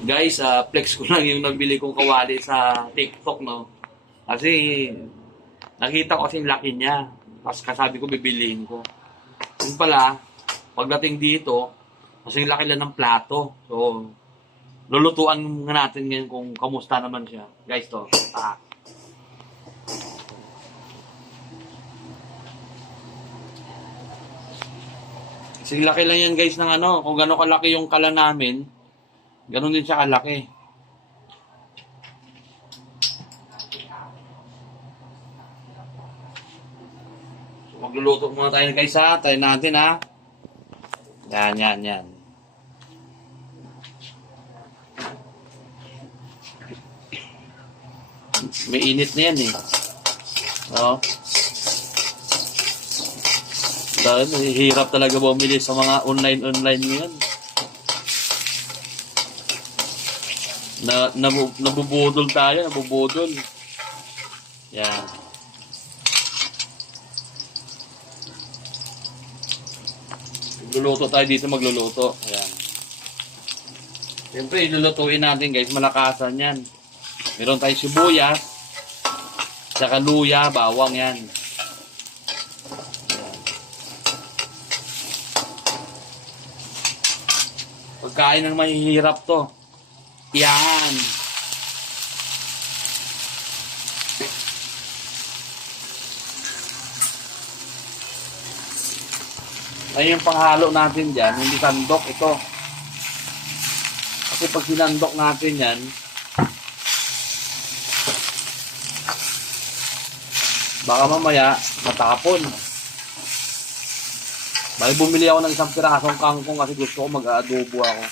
Guys, flex ko lang yung nabili kong kawali sa TikTok, no? Kasi, nakita ko kasing laki niya. Tapos kasabi ko, bibiliin ko. Yung pala, pagdating dito, kasing laki lang ng plato. So, lulutuan nga natin ngayon kung kamusta naman siya. Guys, to. Kasing laki lang yan, guys, ng ano. Kung gano'n kalaki yung kala namin, gano'n din siya kalaki. Magluluto muna tayo guys ha. Tayo natin ha. Yan. May init na yan eh. Oh. Dahil hirap talaga bumili sa mga online ngayon. Nabubudol tayo. Yan. Magluluto tayo dito, magluluto. Ayan. Siyempre, ilulutuin natin guys, malakasan yan. Meron tayong sibuyas, saka luya, bawang yan. Ayan. Pagkain ng mahihirap to. Yan. Ay yung panghalo natin dyan, hindi sandok ito. Kasi pag sinandok natin yan, baka mamaya matapon. Bali bumili ako ng isang pirasong kangkong kasi gusto ko mag-adobo ako.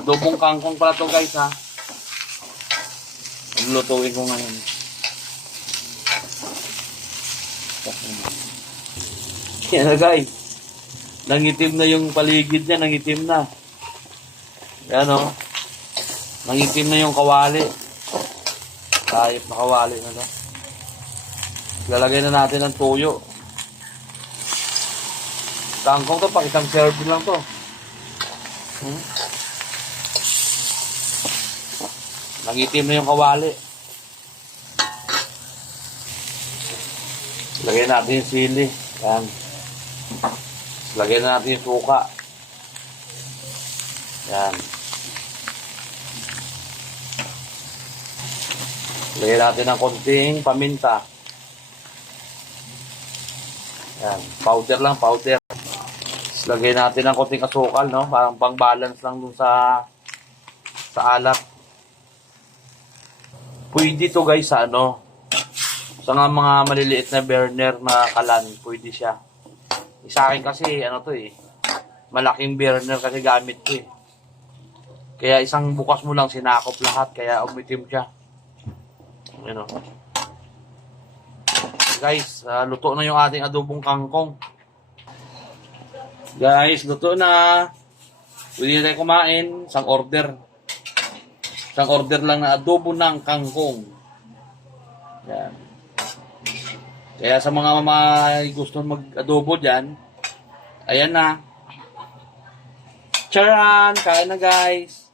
Adobong kangkong pala to guys ha. Lulutuin ko ngayon. Yan na guys. Nangitim na yung paligid niya, nangitim na. Yan o. Nangitim na yung kawali. Tayip na kawali na to. Lalagay na natin ng tuyo. Kangkong to, pang isang serving lang to. Nangitim na yung kawali. Lagay natin yung sili. Yan. Lagyan na natin yung suka. Yan. Lagyan natin ng konting paminta. Yan. Powder lang, powder. Lagyan natin ng konting asukal, no? Parang pang-balance lang dun sa alat. Pwede to guys sa ano, sa mga maliliit na burner na kalan, pwede siya. Sa akin kasi, ano to eh, malaking burner kasi gamit ko eh. Kaya isang bukas mo lang sinakop lahat, kaya umitim siya. Ano. Guys, luto na yung ating adobong kangkong. Guys, luto na. Pwede na tayo kumain, isang order. Isang order lang na adobo ng kangkong. Yan. Kaya sa mga gusto mag-adobo dyan, ayan na. Charan! Kain na guys!